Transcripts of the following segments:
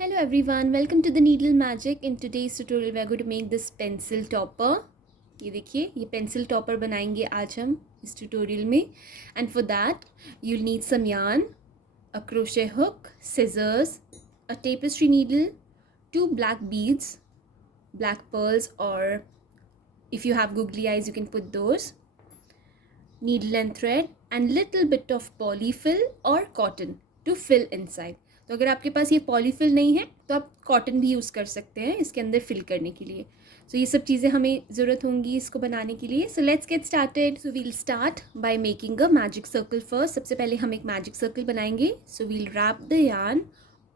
Hello everyone, welcome to the Needle Magic. In today's tutorial we are going to make this pencil topper. ये देखिए ये pencil topper बनाएंगे आज हम इस tutorial में. And for that you'll need some yarn, a crochet hook, scissors, a tapestry needle, 2 black beads, black pearls, or if you have googly eyes you can put those, needle and thread, and little bit of polyfill or cotton to fill inside. तो अगर आपके पास ये polyfill नहीं है तो आप cotton भी use कर सकते हैं इसके अंदर फिल करने के लिए. सो ये सब चीज़ें हमें ज़रूरत होंगी इसको बनाने के लिए. So let's get started. So we'll start by making a magic circle first. सबसे पहले हम एक मैजिक सर्कल बनाएंगे. So we'll wrap the yarn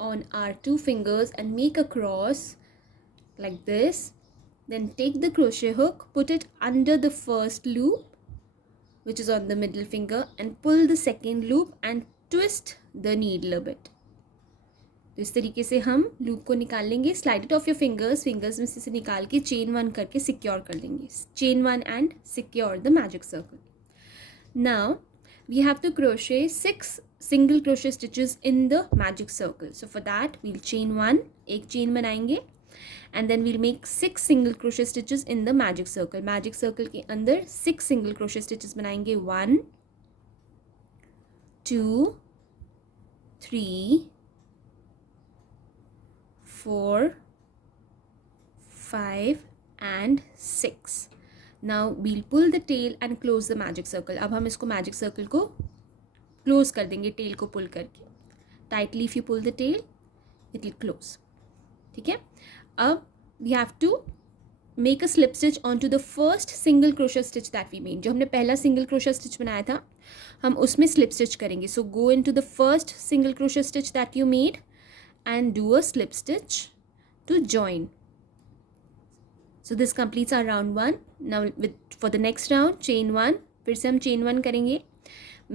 on our 2 fingers and make a cross like this. Then take the crochet hook, put it under the first loop which is on the middle finger, and pull the second loop and twist the needle a bit. तो इस तरीके से हम loop को निकाल लेंगे. Slide it of your fingers में से निकाल के चेन 1 करके सिक्योर कर लेंगे. Chain 1 and secure the magic circle. Now we have to crochet 6 single crochet stitches in the magic circle. So for that we'll chain 1, एक चेन बनाएंगे, and then we'll make 6 single crochet stitches in the magic circle. Magic circle के अंदर 6 single crochet stitches बनाएंगे. 1 2 3 4 5 and 6. Now we'll pull the tail and close the magic circle. अब हम इसको magic circle को close कर देंगे टेल को पुल करके. Tightly if you pull the tail it will close. ठीक है. अब we have to make a slip stitch on to the first single crochet stitch that we made. जो हमने पहला सिंगल क्रोशे स्टिच बनाया था हम उसमें स्लिप स्टिच करेंगे. So go in to the first single crochet stitch that you made and do a slip stitch to join. So this completes our round 1. Now for the next round chain 1, फिर से हम chain 1 करेंगे.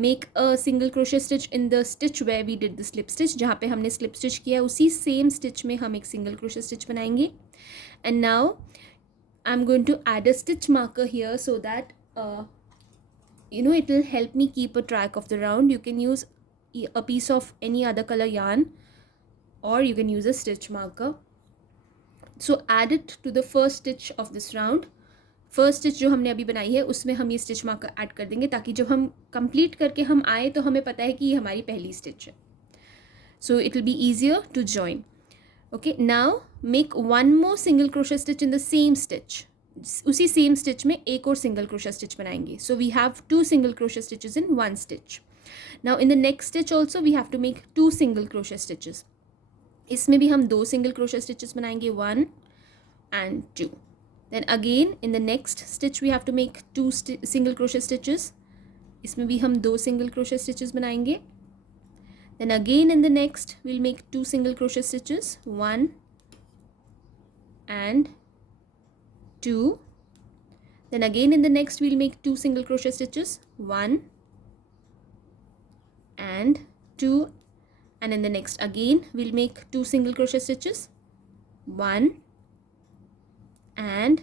Make a single crochet stitch in the stitch where we did the slip stitch. जहाँ पे हमने slip stitch किया उसी same stitch में हम एक single crochet stitch बनाएंगे. And now I'm going to add a stitch marker here so that it will help me keep a track of the round. You can use a piece of any other color yarn, or you can use a stitch marker. So add it to the first stitch of this round. First stitch जो हमने अभी बनाई है उसमें हम ये stitch marker add कर देंगे ताकि जब हम कंप्लीट करके हम आए तो हमें पता है कि ये हमारी पहली स्टिच है. So it will be easier to join. Okay. Now make 1 more single crochet stitch in the same stitch. उसी सेम स्टिच में एक और सिंगल क्रोशे स्टिच बनाएंगे. So we have 2 single crochet stitches in 1 stitch. Now in the next stitch also we have to make 2 single crochet stitches. इसमें भी हम 2 single crochet stitches बनाएंगे. 1 and 2. Then again in the next stitch we have to make 2 single crochet stitches. इसमें भी हम 2 single crochet stitches बनाएंगे. Then again in the next we'll make 2 single crochet stitches. 1 and 2. Then again in the next we'll make 2 single crochet stitches. 1 and 2. And in the next again we'll make 2 single crochet stitches. 1 and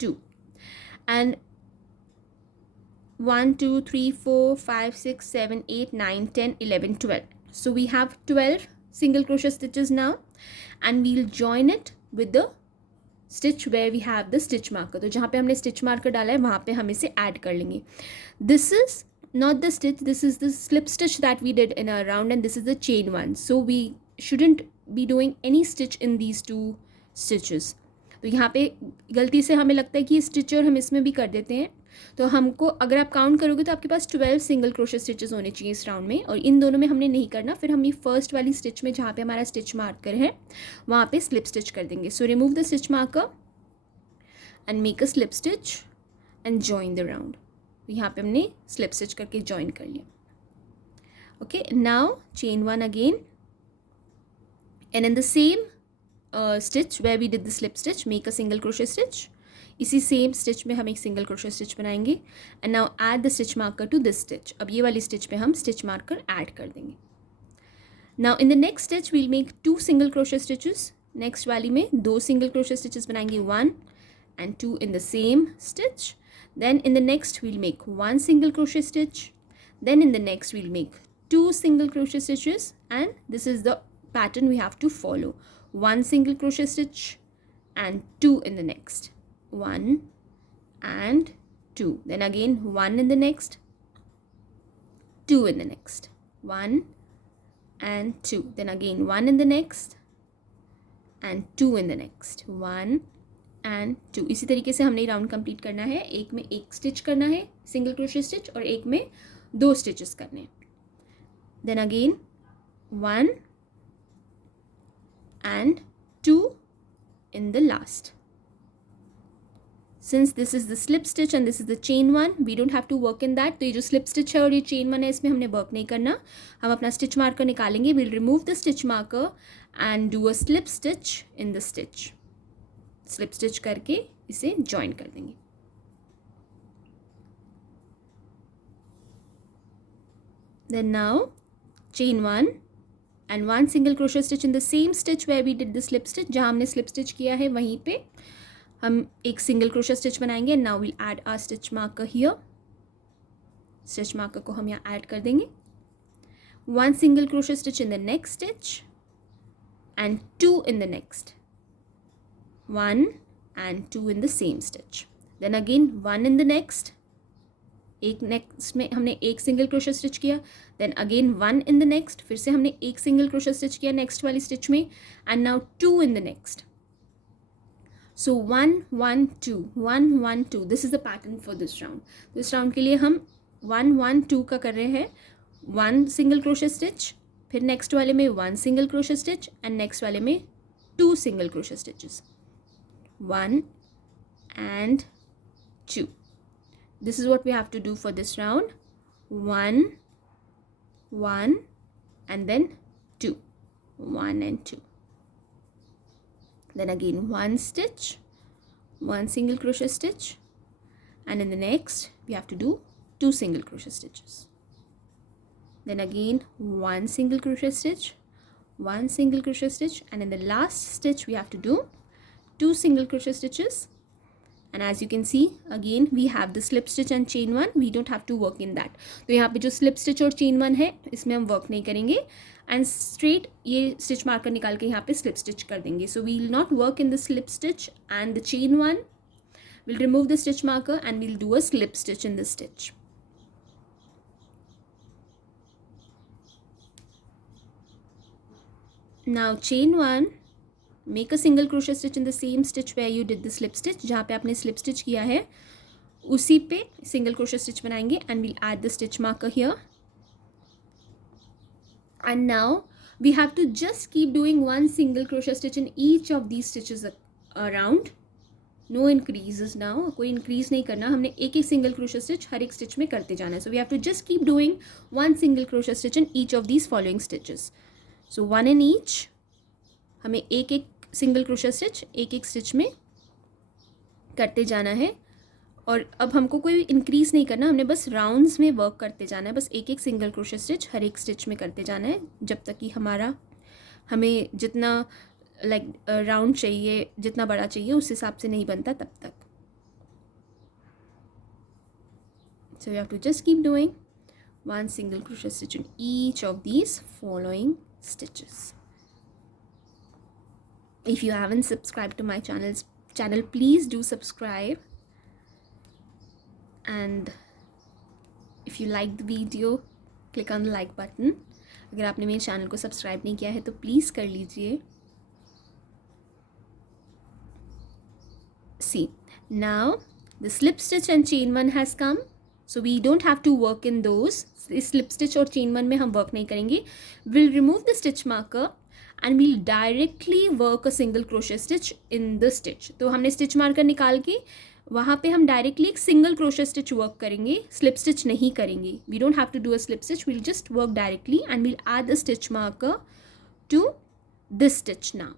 2. And 1 2 3 4 5 6 7 8 9 10 11 12. So we have 12 single crochet stitches now, and we'll join it with the stitch where we have the stitch marker. तो जहाँ पे हमने stitch marker डाला है वहाँ पे हम इसे add कर लेंगे. This is not the stitch, this is the slip stitch that we did in our round, and this is the chain 1. So we shouldn't be doing any stitch in these 2 stitches. तो यहाँ पे गलती से हमें लगता है कि ये स्टिचर हम इसमें भी कर देते हैं. तो हमको अगर आप काउंट करोगे तो आपके पास 12 सिंगल क्रोशे स्टिचेस होने चाहिए इस राउंड में, और इन दोनों में हमने नहीं करना. फिर हम ये फर्स्ट वाली स्टिच में जहाँ पे हमारा स्टिच मार्कर है वहाँ पे स्लिप स्टिच कर देंगे. So remove the stitch marker and make a slip stitch and join the round. यहाँ पे हमने स्लिप स्टिच करके जॉइन कर लिया. Okay. Now chain 1 again, and in the same stitch where we did the slip stitch make a single crochet stitch. इसी same stitch में हम एक सिंगल क्रोशे स्टिच बनाएंगे. And now add the stitch marker to this stitch. अब ये वाली stitch पे हम स्टिच मार्कर ऐड कर देंगे. Now in the next stitch we'll make 2 single crochet stitches. Next वाली में 2 सिंगल क्रोशे स्टिचेस बनाएंगे. 1 and 2 in the same stitch. Then in the next we'll make 1 single crochet stitch. Then in the next we'll make 2 single crochet stitches, and this is the pattern we have to follow. 1 single crochet stitch and 2 in the next, 1 and 2, then again 1 in the next, 2 in the next, 1 and 2, then again 1 in the next and 2 in the next, 1 and 2. इसी तरीके से हमने round complete करना है. एक में एक stitch करना है सिंगल क्रोशे स्टिच और एक में 2 स्टिचेस करने हैं. Then again 1 and 2 in the last. Since this is the slip stitch and this is the chain one, we don't have to work in that. तो ये जो slip stitch है और ये chain one है, इसमें हमने work नहीं करना. हम अपना stitch marker निकालेंगे. We'll remove the stitch marker and do a slip stitch in the stitch. Slip stitch करके इसे join कर देंगे. Then now chain one and 1 single crochet stitch in the same stitch where we did the slip stitch. जहाँ हमने slip stitch किया है वहीं पे हम एक single crochet stitch बनाएंगे. Now we'll add our stitch marker here. Stitch marker को हम यहाँ add कर देंगे. 1 single crochet stitch in the next stitch and 2 in the next. 1 and 2 in the same stitch. Then again 1 in the next. एक next में हमने एक single crochet stitch किया. Then again 1 in the next, फिर से हमने एक सिंगल क्रोशे स्टिच किया नेक्स्ट वाली स्टिच में. And now 2 in the next. So 1 1 2 1 1 2. This is the pattern for this round. तो इस राउंड के लिए हम 1 1 2 का कर रहे हैं. 1 सिंगल क्रोशे स्टिच, फिर नेक्स्ट वाले में 1 single crochet stitch and next वाले में 2 single crochet stitches. 1 and 2. This is what we have to do for this round. 1 1 and then 2. 1 and 2. Then again 1 stitch, 1 single crochet stitch, and in the next we have to do 2 single crochet stitches. Then again 1 single crochet stitch, 1 single crochet stitch, and in the last stitch we have to do 2 single crochet stitches. And as you can see again we have the slip stitch and chain one. We don't have to work in that. तो यहाँ पे जो slip stitch और chain one है इसमें हम work नहीं करेंगे and straight ये stitch marker निकाल के यहाँ पे slip stitch कर देंगे. So we will not work in the slip stitch and the chain one. We'll remove the stitch marker and we'll do a slip stitch in the stitch. Now chain one. Make a single crochet stitch in the same stitch where you did the slip stitch. जहाँ पे आपने slip stitch किया है उसी पे single crochet stitch बनाएंगे and we'll add the stitch marker here. And now we have to just keep doing 1 single crochet stitch in each of these stitches around. No increases now. कोई increase नहीं करना. हमने एक एक single crochet stitch हर एक stitch में करते जाना है. So we have to just keep doing 1 single crochet stitch in each of these following stitches. So 1 in each. हमें एक एक सिंगल क्रोशे स्टिच एक एक स्टिच में करते जाना है. और अब हमको कोई इंक्रीज़ नहीं करना. हमने बस राउंड्स में वर्क करते जाना है. बस एक एक सिंगल क्रोशे स्टिच हर एक स्टिच में करते जाना है जब तक कि हमें जितना राउंड चाहिए, जितना बड़ा चाहिए उस हिसाब से नहीं बनता तब तक. So you have to just keep doing 1 single crochet stitch in each of these following stitches. If you haven't subscribed to my channel, please do subscribe. And if you like the video, click on the like button. अगर आपने मेरे channel को subscribe नहीं किया है तो please कर लीजिए. See, now the slip stitch and chain one has come. So we don't have to work in those. इस slip stitch और chain one में हम work नहीं करेंगे. We'll remove the stitch marker and we'll directly work a single crochet stitch in the stitch. तो हमने stitch marker निकाल के वहाँ पे हम directly एक single crochet stitch work करेंगे, slip stitch नहीं करेंगे. We don't have to do a slip stitch. We'll just work directly and we'll add the stitch marker to this stitch now.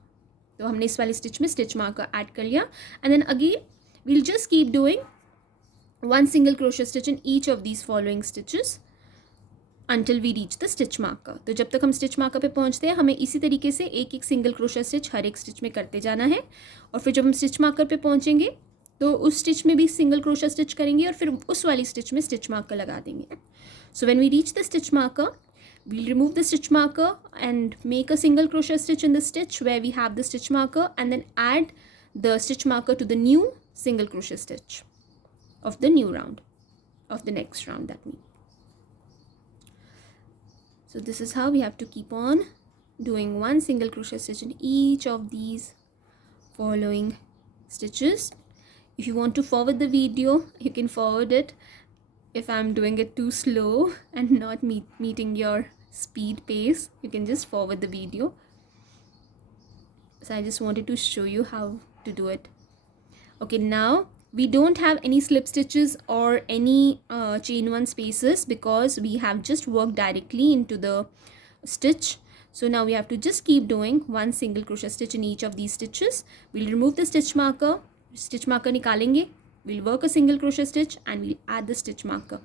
तो हमने इस वाली stitch में stitch marker add कर लिया and then again we'll just keep doing 1 single crochet stitch in each of these following stitches until we reach the stitch marker. तो जब तक हम stitch marker पे पहुँचते हैं हमें इसी तरीके से एक एक single crochet stitch हर एक stitch में करते जाना है. और फिर जब हम stitch marker पे पहुँचेंगे तो उस stitch में भी single crochet stitch करेंगे और फिर उस वाली stitch में stitch marker लगा देंगे. So when we reach the stitch marker, we'll remove the stitch marker and make a single crochet stitch in the stitch where we have the stitch marker, and then add the stitch marker to the new single crochet stitch of the new round, of the next round, that means. So this is how we have to keep on doing one single crochet stitch in each of these following stitches. If you want to forward the video, you can forward it. If I'm doing it too slow and not meeting your speed pace, you can just forward the video. So I just wanted to show you how to do it. Okay, now we don't have any slip stitches or any chain one spaces because we have just worked directly into the stitch. So now we have to just keep doing one single crochet stitch in each of these stitches. We'll remove the stitch marker निकालेंगे, we'll work a single crochet stitch and we'll add the stitch marker.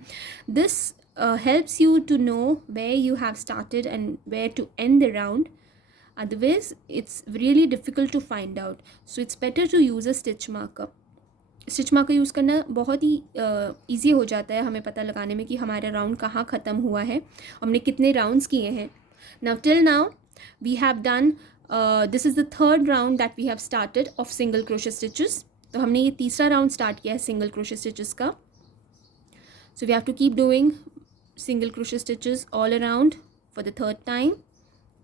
This helps you to know where you have started and where to end the round. Otherwise it's really difficult to find out, so it's better to use a stitch marker. Stitch marker use करना बहुत ही easy हो जाता है हमें पता लगाने में कि हमारा राउंड कहाँ ख़त्म हुआ है, हमने कितने राउंड्स किए हैं. Now till now we have done this is the third round that we have started off single crochet stitches. तो हमने ये तीसरा राउंड स्टार्ट किया है सिंगल क्रोशे स्टिचेस का. So we have to keep doing single crochet stitches all around for the third time.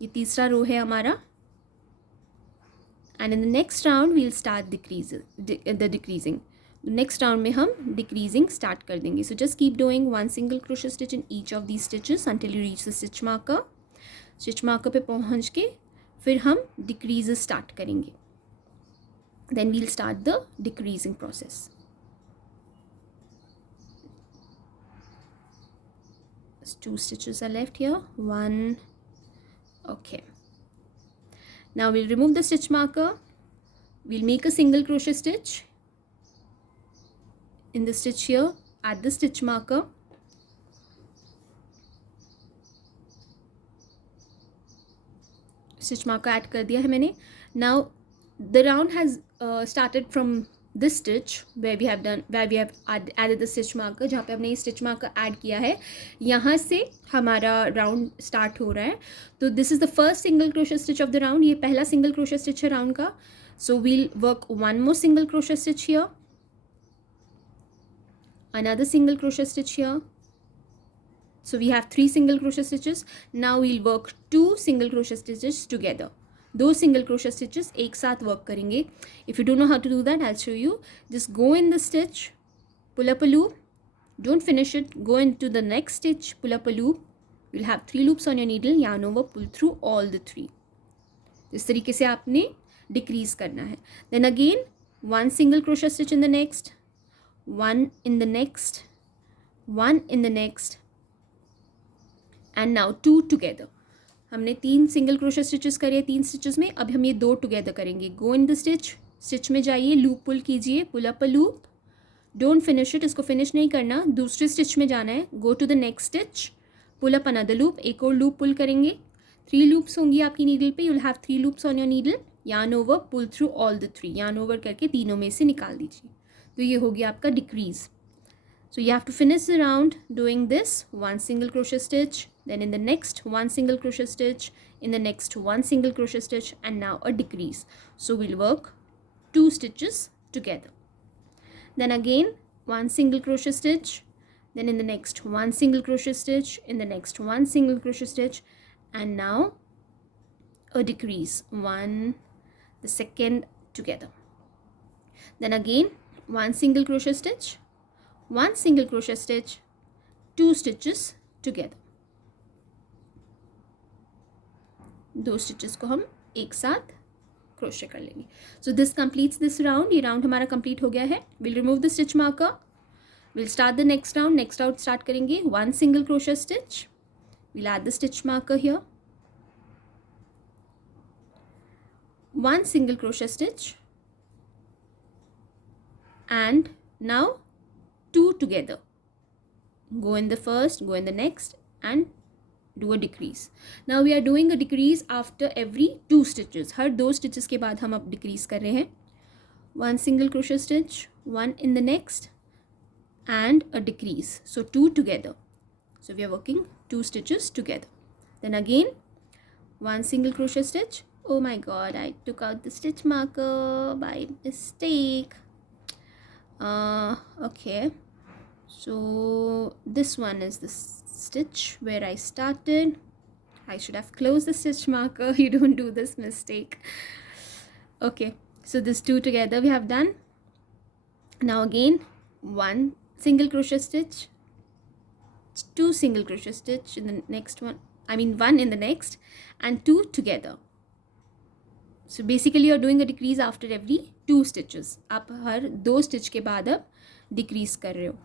ये तीसरा row है हमारा. And in the next round we will start decreasing. Next round में हम decreasing start कर देंगे. So just keep doing one single crochet stitch in each of these stitches until you reach the stitch marker. Stitch marker पे पहुंच के फिर हम decrease start करेंगे. Then we'll start the decreasing process. Two stitches are left here. One. Okay. Now we'll remove the stitch marker. We'll make a single crochet stitch in the stitch here at the stitch marker. Stitch marker add कर दिया है मैंने. Now the round has started from this stitch where we have added the stitch marker. जहाँ पे हमने ये stitch marker add किया है, यहाँ से हमारा round start हो रहा है. तो this is the first single crochet stitch of the round. ये पहला single crochet stitch है round का. So we'll work one more single crochet stitch here, another single crochet stitch here. So we have 3 single crochet stitches. Now we'll work 2 single crochet stitches together. 2 single crochet stitches एक साथ work करेंगे. If you don't know how to do that, I'll show you. Just go in the stitch, pull up a loop, don't finish it, go into the next stitch, pull up a loop. You'll have 3 loops on your needle, yarn over, pull through all the 3. इस तरीके से आपने decrease करना है. Then again 1 single crochet stitch in the next, 1 in the next, 1 in the next, and now 2 together. हमने 3 single crochet stitches करे 3 stitches में. अब हम ये 2 टुगेदर करेंगे. गो इन द स्टिच में जाइए, लूप पुल कीजिए, pull up a loop, don't finish it, इसको फिनिश नहीं करना, दूसरे स्टिच में जाना है. Go to the next stitch, pull up another loop, एक और लूप पुल करेंगे. 3 लूप्स होंगी आपकी नीडल पे. You will have 3 loops on your needle. Yarn over, pull through all the 3. Yarn over करके तीनों में से निकाल दीजिए. तो ये हो गया आपका decrease. So you have to finish the round doing this 1 single crochet stitch, then in the next 1 single crochet stitch, in the next 1 single crochet stitch, and now a decrease. So we'll work 2 stitches together. Then again 1 single crochet stitch, then in the next 1 single crochet stitch, in the next 1 single crochet stitch, and now a decrease. 1, the second together. Then again 1 single crochet stitch, 1 single crochet stitch, 2 stitches together. 2 stitches को हम एक साथ crochet कर लेंगे. So this completes this round. ये round हमारा complete हो गया है. We'll remove the stitch marker. We'll start the next round. Next round start करेंगे 1 single crochet stitch. We'll add the stitch marker here. 1 single crochet stitch, and now 2 together. Go in the first, go in the next, and do a decrease. Now we are doing a decrease after every 2 stitches. Her 2 stitches के बाद हम अब decrease कर रहे हैं. 1 single crochet stitch, 1 in the next, and a decrease. So 2 together. So we are working 2 stitches together. Then again 1 single crochet stitch. Oh my god, I took out the stitch marker by mistake. Okay, so this one is the stitch where I started. I should have closed the stitch marker. You don't do this mistake. Okay, so this 2 together we have done. Now again 1 single crochet stitch, 2 single crochet stitch in the next one, I mean 1 in the next, and 2 together. So basically you're doing a decrease after every 2 stitches. आप हर 2 stitch के बाद अब decrease कर रहे हो.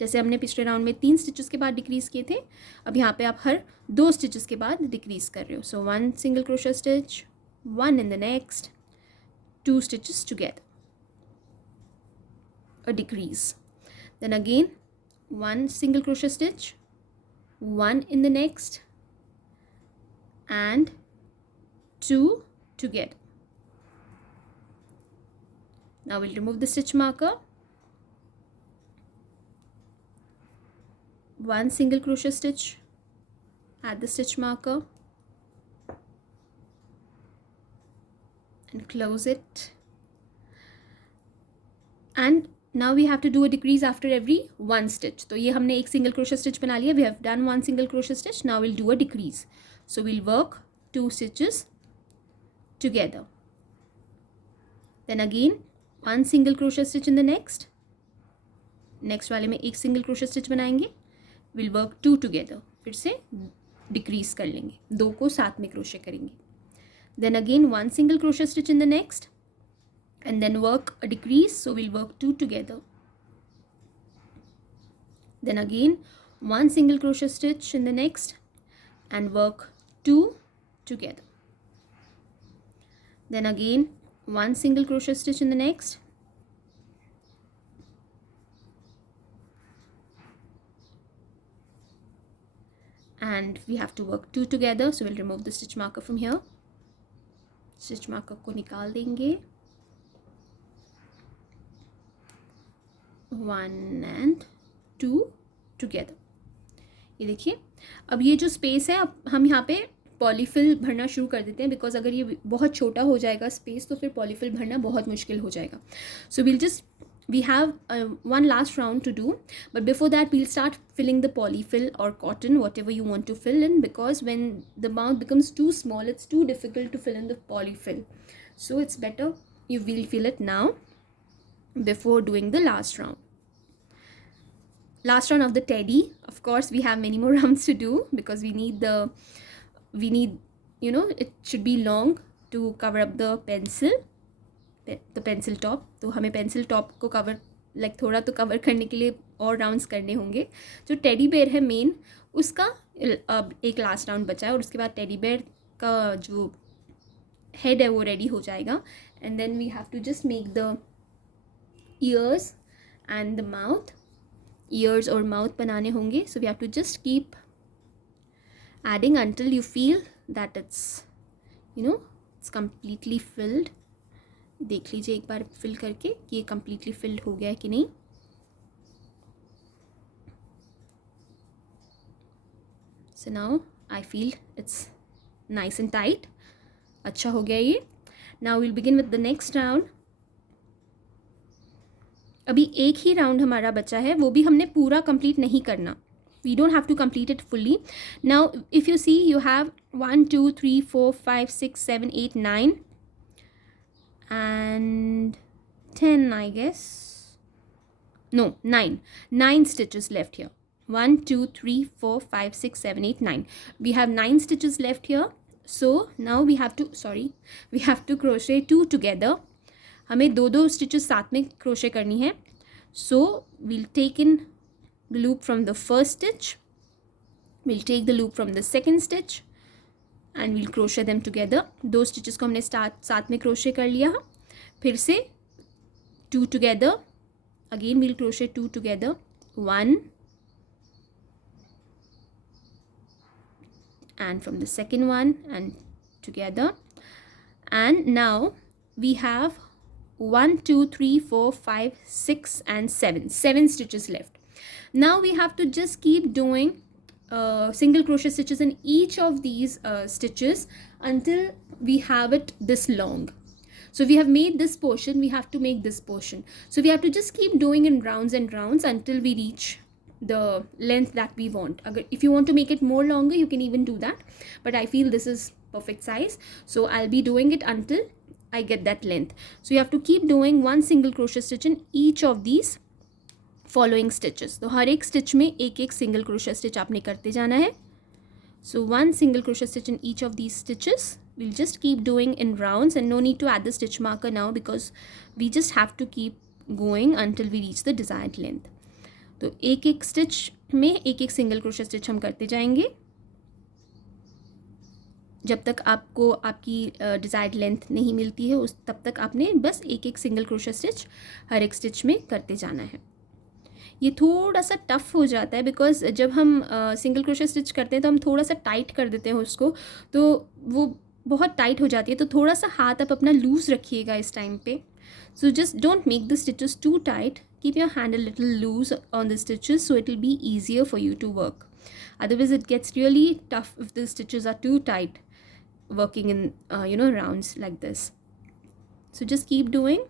जैसे हमने पिछले राउंड में 3 स्टिचेस के बाद डिक्रीज किए थे, अब यहाँ पे आप हर 2 स्टिचेस के बाद डिक्रीज कर रहे हो. सो 1 single crochet stitch, 1 in the next, 2 stitches together, a decrease. Then again 1 single crochet stitch, 1 in the next, and 2 together. Now we'll remove the stitch marker. 1 single crochet stitch at the stitch marker and close it. And now we have to do a decrease after every 1 stitch. तो ये हमने एक single crochet stitch बना लिया. We have done 1 single crochet stitch. Now we'll do a decrease. So we'll work 2 stitches together. Then again 1 single crochet stitch in the next. Next वाले में एक single crochet stitch बनाएंगे. We'll work 2 together. फिर से decrease कर लेंगे. 2 को साथ में crochet करेंगे. Then again 1 single crochet stitch in the next, and then work a decrease. So we'll work 2 together. Then again 1 single crochet stitch in the next and work 2 together. Then again 1 single crochet stitch in the next, and we have to work 2 together. So we'll remove the stitch marker from here. Stitch marker को निकाल देंगे. 1 and 2 together. ये देखिए, अब ये जो space है, अब हम यहाँ पे पॉलीफिल भरना शुरू कर देते हैं, बिकॉज अगर ये बहुत छोटा हो जाएगा स्पेस तो फिर पॉलीफिल भरना बहुत मुश्किल हो जाएगा. So we'll just we have one last round to do, but before that we'll start filling the polyfill or cotton, whatever you want to fill in, because when the mouth becomes too small it's too difficult to fill in the polyfill. So it's better you will fill it now before doing the last round. Last round of the teddy, of course we have many more rounds to do, because we need it should be long to cover up the pencil top. तो हमें pencil top को cover थोड़ा तो cover करने के लिए और rounds करने होंगे. जो टेडी बेयर है मेन, उसका अब एक लास्ट राउंड बचा है, और उसके बाद टेडी बेयर का जो हेड है वो रेडी हो जाएगा. And then we have to just make the ears and the mouth. Ears और माउथ बनाने होंगे. So we have to just keep adding until you feel that it's completely filled. देख लीजिए एक बार फिल करके कि ये completely filled हो गया है कि नहीं. So now I feel it's nice and tight. अच्छा हो गया ये. Now we'll begin with the next round. अभी एक ही राउंड हमारा बचा है, वो भी हमने पूरा कंप्लीट नहीं करना. We don't have to complete it fully. Now if you see, you have 1 2 3 4 5 6 7 8 9 and 10, I guess. No, 9 stitches left here. 1 2 3 4 5 6 7 8 9. We have 9 stitches left here. So now we have to crochet 2 together. हमें दो stitches साथ में crochet करनी है. So we'll take in the loop from the first stitch, we'll take the loop from the second stitch, and we'll crochet them together. 2 stitches को हमने साथ में crochet कर लिया. फिर से 2 together, again we'll crochet 2 together, 1, and from the second one and together. And now we have 1 2 3 4 5 6 and 7 stitches left. Now we have to just keep doing single crochet stitches in each of these stitches until we have it this long. So we have made this portion, we have to make this portion. So we have to just keep doing in rounds and rounds until we reach the length that we want. If you want to make it more longer, you can even do that, but I feel this is perfect size, so I'll be doing it until I get that length. So you have to keep doing one single crochet stitch in each of these following stitches. तो हर एक stitch में एक एक single crochet stitch आपने करते जाना है. So one single crochet stitch in each of these stitches. We'll just keep doing in rounds and no need to add the stitch marker now because we just have to keep going until we reach the desired length. तो एक एक stitch में एक एक single crochet stitch हम करते जाएंगे जब तक आपको आपकी डिज़ायर्ड लेंथ नहीं मिलती है. उस तब तक आपने बस एक एक सिंगल क्रोशे स्टिच हर एक स्टिच में करते जाना है. ये थोड़ा सा टफ़ हो जाता है बिकॉज जब हम सिंगल क्रोशे स्टिच करते हैं तो हम थोड़ा सा टाइट कर देते हैं उसको, तो वो बहुत टाइट हो जाती है. तो थोड़ा सा हाथ आप अपना लूज़ रखिएगा इस टाइम पे. So just don't make the stitches too tight, keep your hand a little loose on the stitches so it will be easier for you to work. Otherwise it gets really tough if the stitches are too tight working in rounds like this. So just keep doing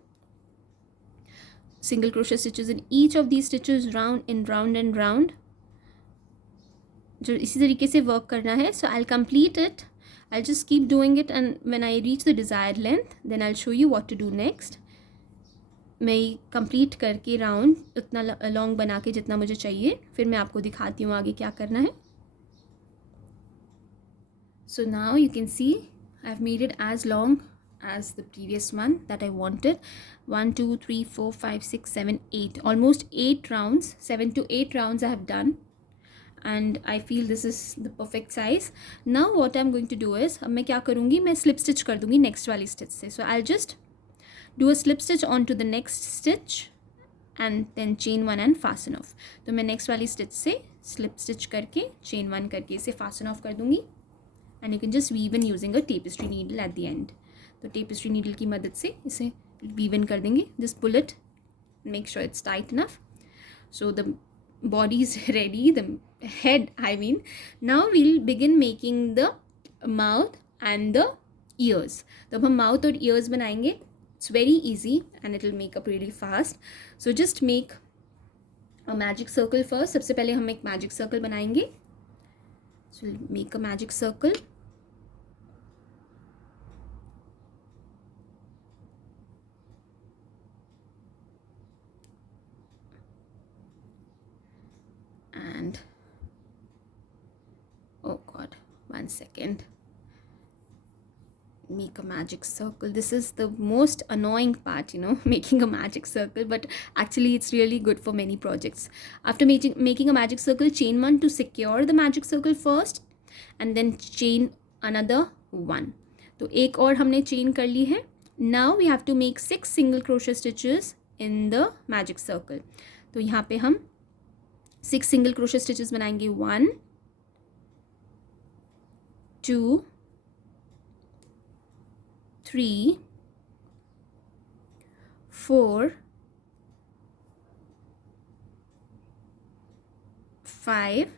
single crochet stitches in each of these stitches, round and round. जो इसी तरीके से work करना है. So I'll complete it, I'll just keep doing it and when I reach the desired length then I'll show you what to do next. मैं complete करके round उतना long बना के जितना मुझे चाहिए फिर मैं आपको दिखाती हूँ आगे क्या करना है. So now you can see I've made it as long as the previous one that I wanted. 1 2 3 4 5 6 7 8, almost 8 rounds, 7 to 8 rounds I have done and I feel this is the perfect size. Now what I'm going to do is अब मैं क्या करूँगी, मैं slip stitch कर दूँगी next वाली stitch से. So I'll just do a slip stitch onto the next stitch and then chain one and fasten off. तो मैं next वाली stitch से slip stitch करके chain one करके इसे fasten off कर दूँगी. And you can just weave in using a tapestry needle at the end. तो tapestry needle की मदद से इसे weave in कर देंगे. Just pull it, make sure it's tight enough. So the body is ready, the head I mean. Now we'll begin making the mouth and the ears. तो अब हम mouth और ears बनाएंगे. It's very easy and it will make up really fast. So just make a magic circle first. सबसे पहले हम एक magic circle बनाएंगे. So we'll make a magic circle. And oh god, 1 second. Make a magic circle. This is the most annoying part, making a magic circle, but actually it's really good for many projects. After making a magic circle, chain one to secure the magic circle first and then chain another one. तो एक और हमने chain कर ली है. Now we have to make 6 single crochet stitches in the magic circle. तो यहाँ पे हम 6 single crochet stitches बनाएंगे. 1 2 3 4 5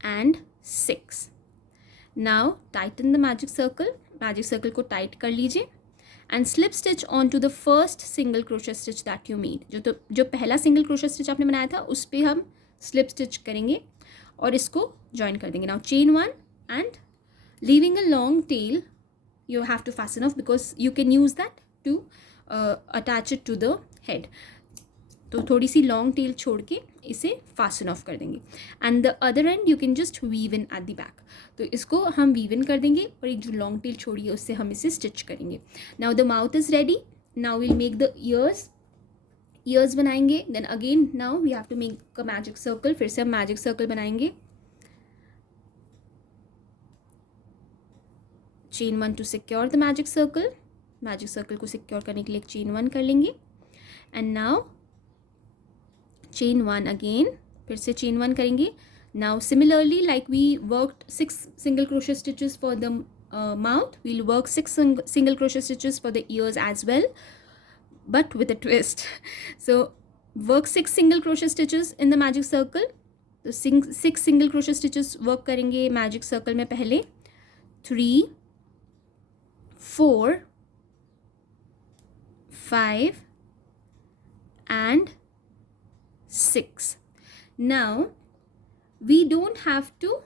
and 6. Now tighten the magic circle. Magic circle को tight कर लीजिए and slip stitch onto the first single crochet stitch that you made. जो पहला single crochet stitch आपने बनाया था उस पे हम slip stitch करेंगे और इसको join कर देंगे. Now chain one and leaving a long tail you have to fasten off because you can use that to attach it to the head. तो थोड़ी सी लॉन्ग टेल छोड़ के इसे फास्टन ऑफ कर देंगे and the other end you can just weave in at the back. तो इसको हम वीव इन कर देंगे और एक जो लॉन्ग टेल छोड़ी है उससे हम इसे स्टिच करेंगे. Now the mouth is ready. Now will make the ears बनाएंगे. Then again now we have to make a magic circle. फिर से हम मैजिक सर्कल बनाएंगे. Chain one to secure the magic circle. Magic circle को सिक्योर करने के लिए एक चेन वन कर लेंगे and now chain one again. फिर से chain one करेंगे. Now similarly like we worked 6 single crochet stitches for the mouth, we'll work 6 single crochet stitches for the ears as well, but with a twist. So work 6 single crochet stitches in the magic circle तो 6 single crochet stitches work करेंगे magic circle में पहले. 3, 4, 5 and 6. Now we don't have to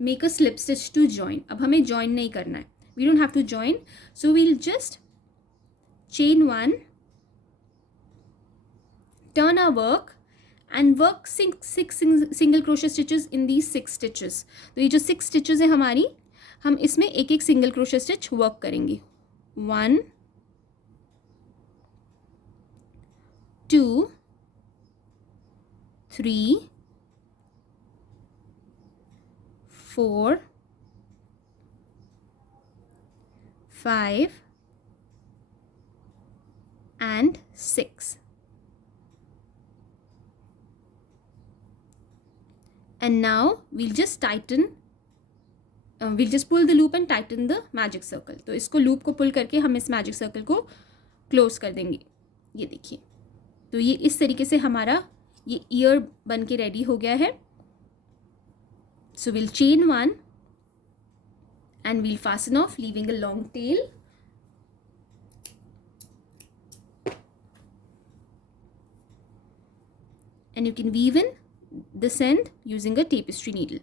make a slip stitch to join. अब हमें join नहीं करना है. We don't have to join. So we'll just chain 1, turn our work and work 6 single crochet stitches in these 6 stitches. तो ये जो 6 stitches है हमारी, हम इसमें एक एक single crochet stitch work करेंगे. 1, 2, 3, 4, 5 and 6. And now we'll just tighten, we'll just pull the loop and tighten the magic circle. तो इसको loop को pull करके हम इस magic circle को close कर देंगे. ये देखिए, तो ये इस तरीके से हमारा ये ear बन के ready हो गया है. So we'll chain 1 and we'll fasten off, leaving a long tail. And you can weave in this end using a tapestry needle.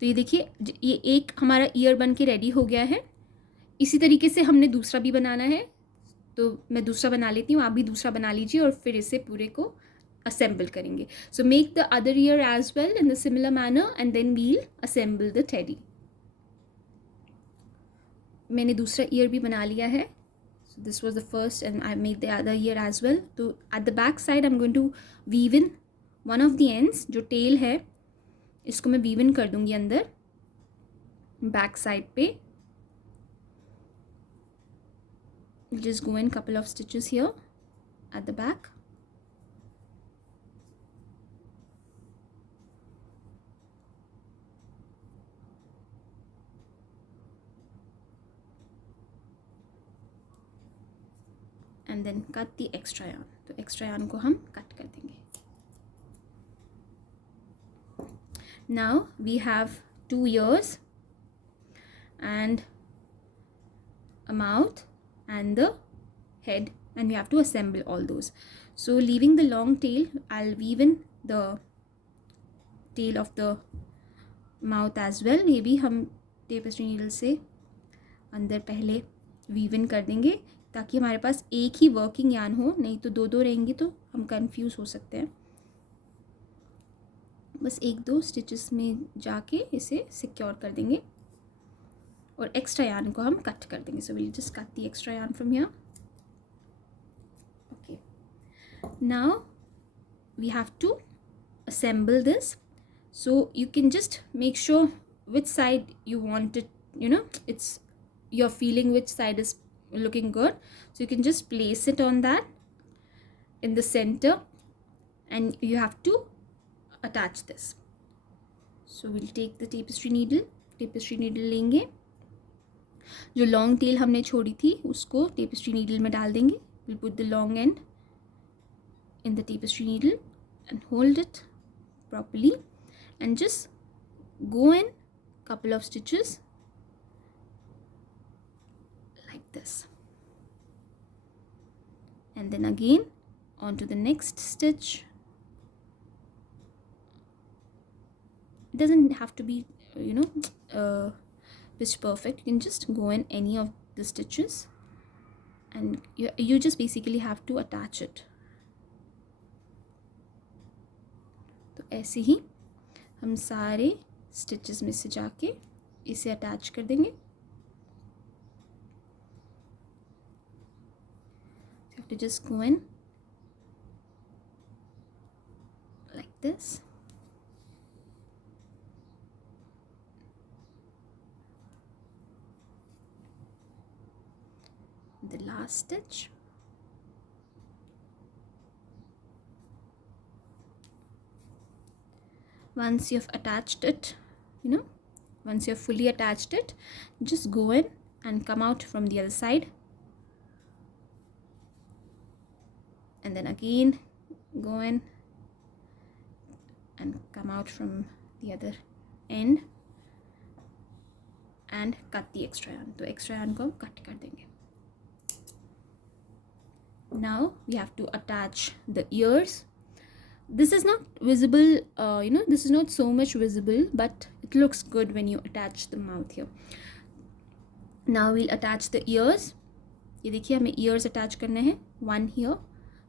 तो ये देखिए, ये एक हमारा ईयर बन के रेडी हो गया है. इसी तरीके से हमने दूसरा भी बनाना है, तो मैं दूसरा बना लेती हूँ, आप भी दूसरा बना लीजिए और फिर इसे पूरे को असेंबल करेंगे. So make the other ear as well in the similar manner and then we'll assemble the teddy. मैंने दूसरा ईयर भी बना लिया है. So this was the first and I made the other ear as well. तो at the back side I'm going to weave in one of the ends. जो tail है इसको मैं weave in कर दूंगी अंदर back side पे. Just go in couple of stitches here at the back. And then cut the extra yarn. तो extra yarn को हम cut कर देंगे. Now we have 2 ears and a mouth and the head, and we have to assemble all those. So leaving the long tail, I'll weave in the tail of the mouth as well. ये भी हम tapestry needle से अंदर पहले weave in कर देंगे ताकि हमारे पास एक ही वर्किंग यार्न हो, नहीं तो 2 रहेंगी तो हम कंफ्यूज हो सकते हैं. बस 1-2 स्टिचेस में जाके इसे सिक्योर कर देंगे और एक्स्ट्रा यार्न को हम कट कर देंगे. So will just cut the extra yarn from here. Okay, now we have to assemble this. So you can just make sure which side you want it, you know, it's you're feeling which side is looking good. So you can just place it on that in the center and you have to attach this. So we'll take the tapestry needle लेंगे. जो long tail हमने छोड़ी थी उसको tapestry needle में डाल देंगे. We'll put the long end in the tapestry needle and hold it properly and just go in couple of stitches like this, and then again on to the next stitch. It doesn't have to be, you know, pitch perfect. You can just go in any of the stitches and you just basically have to attach it. तो ऐसे ही हम सारे stitches में से जाके इसे attach कर देंगे. You have to just go in like this. The last stitch. Once you've attached it, you know, once you've fully attached it, just go in and come out from the other side, and then again go in and come out from the other end and cut the extra yarn. तो extra yarn को हम cut कर देंगे. Now we have to attach the ears. This is not visible, this is not so much visible, but it looks good when you attach the mouth here. Now we'll attach the ears. ये देखिए हमें ears attach करने हैं. One here.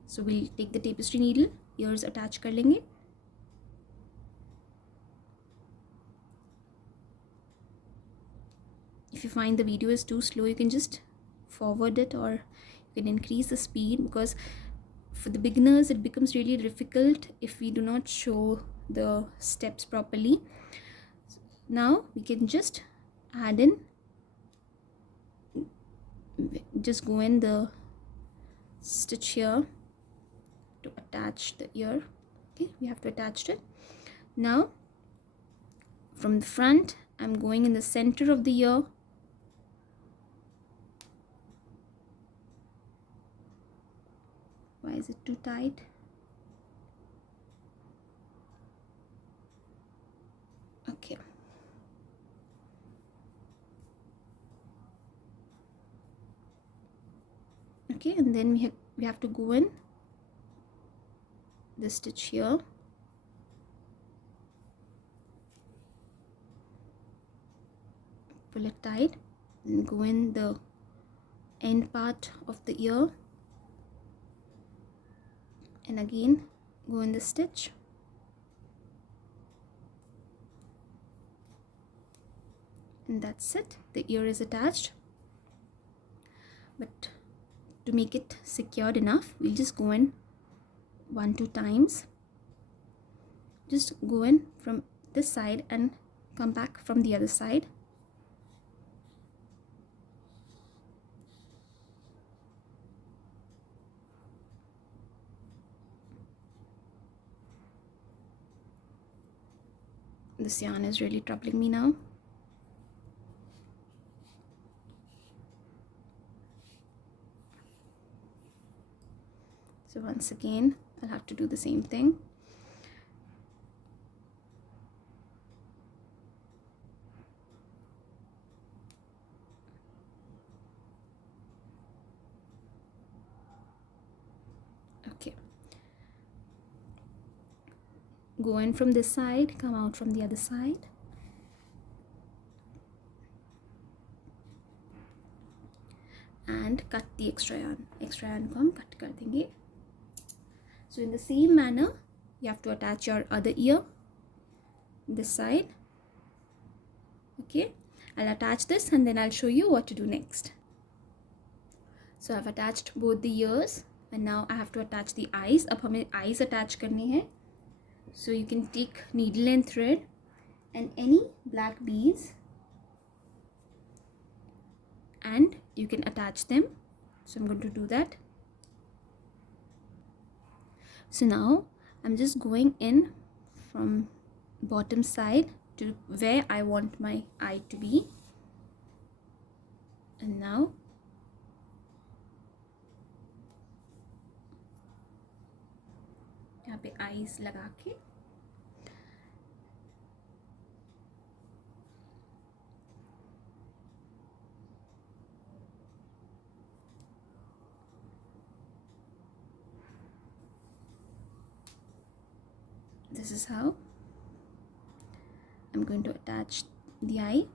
So we'll take the tapestry needle, ears attach कर लेंगे. If you find the video is too slow, you can just forward it or you can increase the speed, because for the beginners it becomes really difficult if we do not show the steps properly. Now we can just add in, just go in the stitch here to attach the ear. Okay, we have to attach it. Now from the front, I'm going in the center of the ear. Why is it too tight? Okay. Okay, and then we have to go in the stitch here. Pull it tight and go in the end part of the ear, and again go in the stitch. And that's it, the ear is attached. But to make it secured enough, we'll just go in 1-2 times. Just go in from this side and come back from the other side. This yarn is really troubling me now. So once again, I'll have to do the same thing. Okay. Go in from this side, come out from the other side. And cut the extra yarn. Extra yarn को हम cut कर देंगे. So in the same manner, you have to attach your other ear, this side. Okay, I'll attach this and then I'll show you what to do next. So I've attached both the ears and now I have to attach the eyes. अब हमें eyes attach करनी है. So you can take needle and thread and any black beads and you can attach them. So I'm going to do that. So now I'm just going in from bottom side to where I want my eye to be, and now यहाँ पे eyes लगा के this is how I'm going to attach the eye.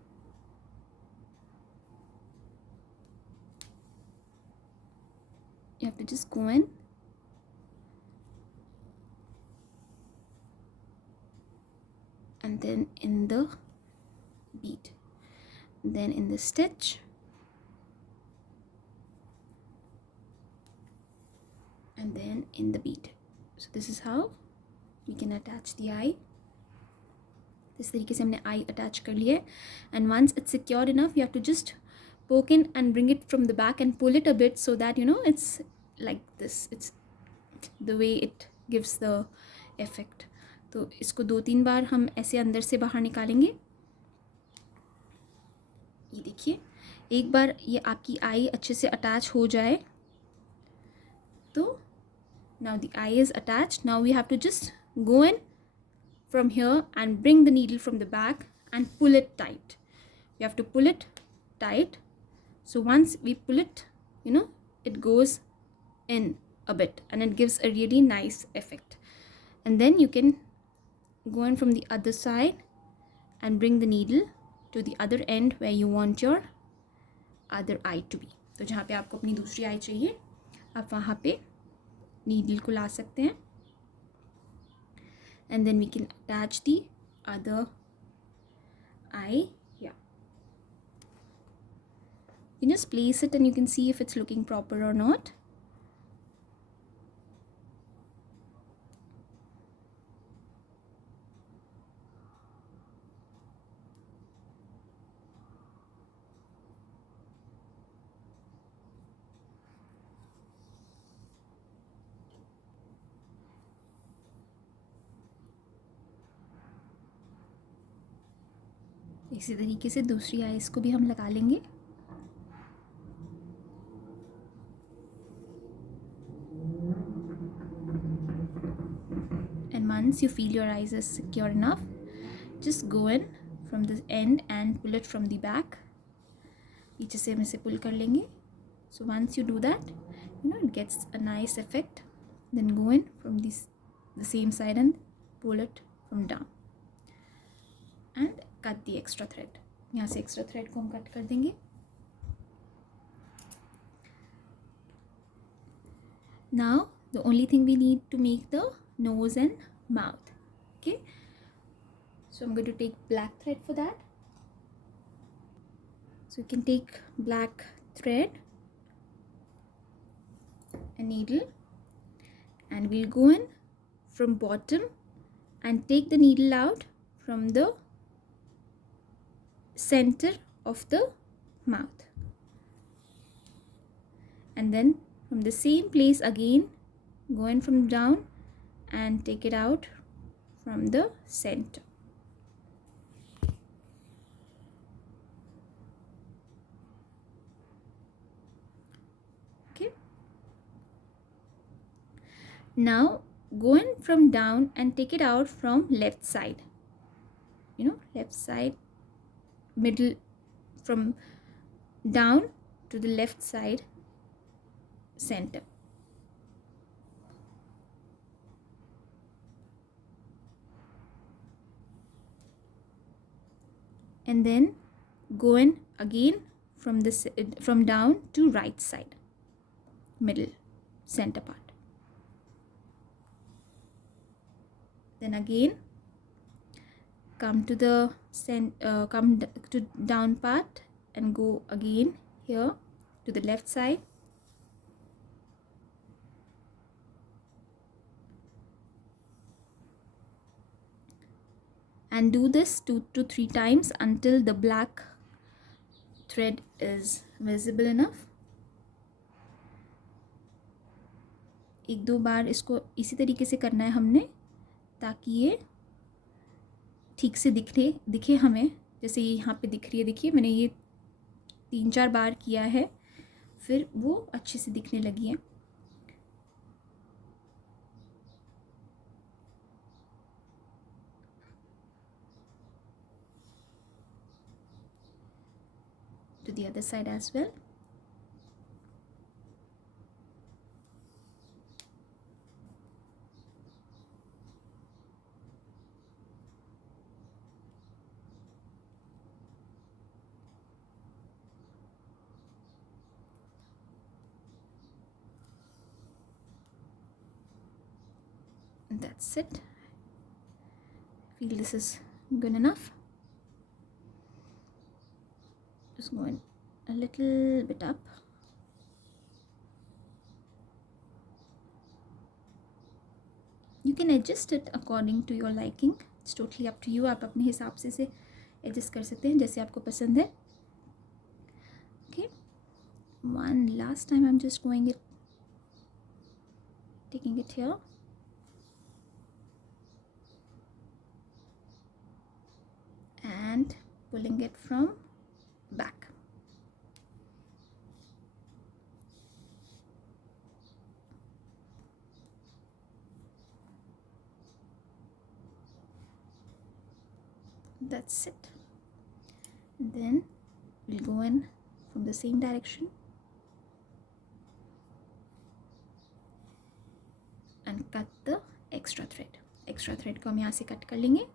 You have to just go in and then in the bead, then in the stitch, and then in the bead. So this is how we can attach the eye. इस तरीके से हमने eye attach कर लिया है. And once it's secured enough, you have to just poke in and bring it from the back and pull it a bit so that it's like this. It's the way it gives the effect. तो इसको 2-3 बार हम ऐसे अंदर से बाहर निकालेंगे. ये देखिए, एक बार ये आपकी आई अच्छे से अटैच हो जाए तो now the eye is attached. Now we have to just go in from here and bring the needle from the back and pull it tight. You have to pull it tight. So once we pull it, it goes in a bit and it gives a really nice effect. And then you can go in from the other side and bring the needle to the other end where you want your other eye to be. तो जहाँ पे आपको अपनी दूसरी आई चाहिए, आप वहाँ पे needle को ला सकते हैं. And then we can attach the other eye here. You just place it and you can see if it's looking proper or not. इसी तरीके से दूसरी आइस को भी हम लगा लेंगे. And once you feel your eyes is secure enough, just go in from the end and pull it from the back. पीछे से हम इसे pull कर लेंगे. So once you do that, it gets a nice effect. Then go in from the same side and pull it from down. And cut the extra thread. यहाँ से extra thread को हम cut कर देंगे. Now the only thing we need to make the nose and mouth. Okay, so I'm going to take black thread for that. So you can take black thread, a needle, and we'll go in from bottom and take the needle out from the center of the mouth, and then from the same place again go in from down and take it out from the center. Okay, now go in from down and take it out from left side, left side, middle, from down to the left side center. And then go in again from down to right side, middle, center part. Then again come to the down part and go again here to the left side. And do this 2 to 3 times until the black thread is visible enough. एक दो बार इसको इसी तरीके से करना है हमने, ताकि ये ठीक से दिखे हमें. जैसे ये यहाँ पे दिख रही है, देखिए मैंने ये 3-4 बार किया है, फिर वो अच्छे से दिखने लगी है. To the other side as well. And that's it. I feel this is good enough. Just going a little bit up. You can adjust it according to your liking. It's totally up to you. आप अपने हिसाब से इसे adjust कर सकते हैं जैसे आपको पसंद है. Okay. One last time I'm just taking it here. And pulling it from back. That's it. Then we'll go in from the same direction and cut the extra thread. Extra thread को हम यहाँ से cut कर लेंगे.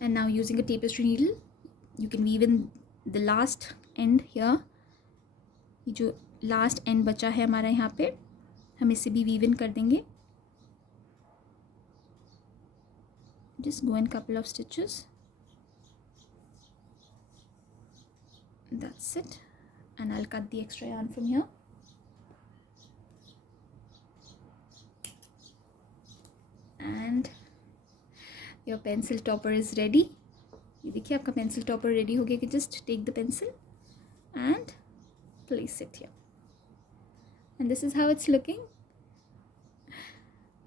And now using a tapestry needle, you can weave in the last end here. ये जो last end बचा है हमारा यहाँ पे, हम इसे भी weave in कर देंगे. Just go in couple of stitches. That's it. And I'll cut the extra yarn from here. And your pencil topper is ready. ये देखिए आपका pencil topper ready हो गया कि just take the pencil and place it here. And this is how it's looking.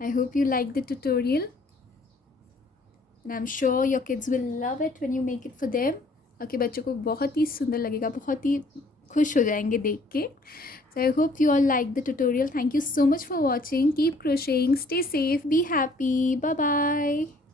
I hope you like the tutorial. And I'm sure your kids will love it when you make it for them. आपके बच्चों को बहुत ही सुंदर लगेगा, बहुत ही खुश हो जाएंगे देख के. So I hope you all like the tutorial. Thank you so much for watching. Keep crocheting. Stay safe. Be happy. Bye bye.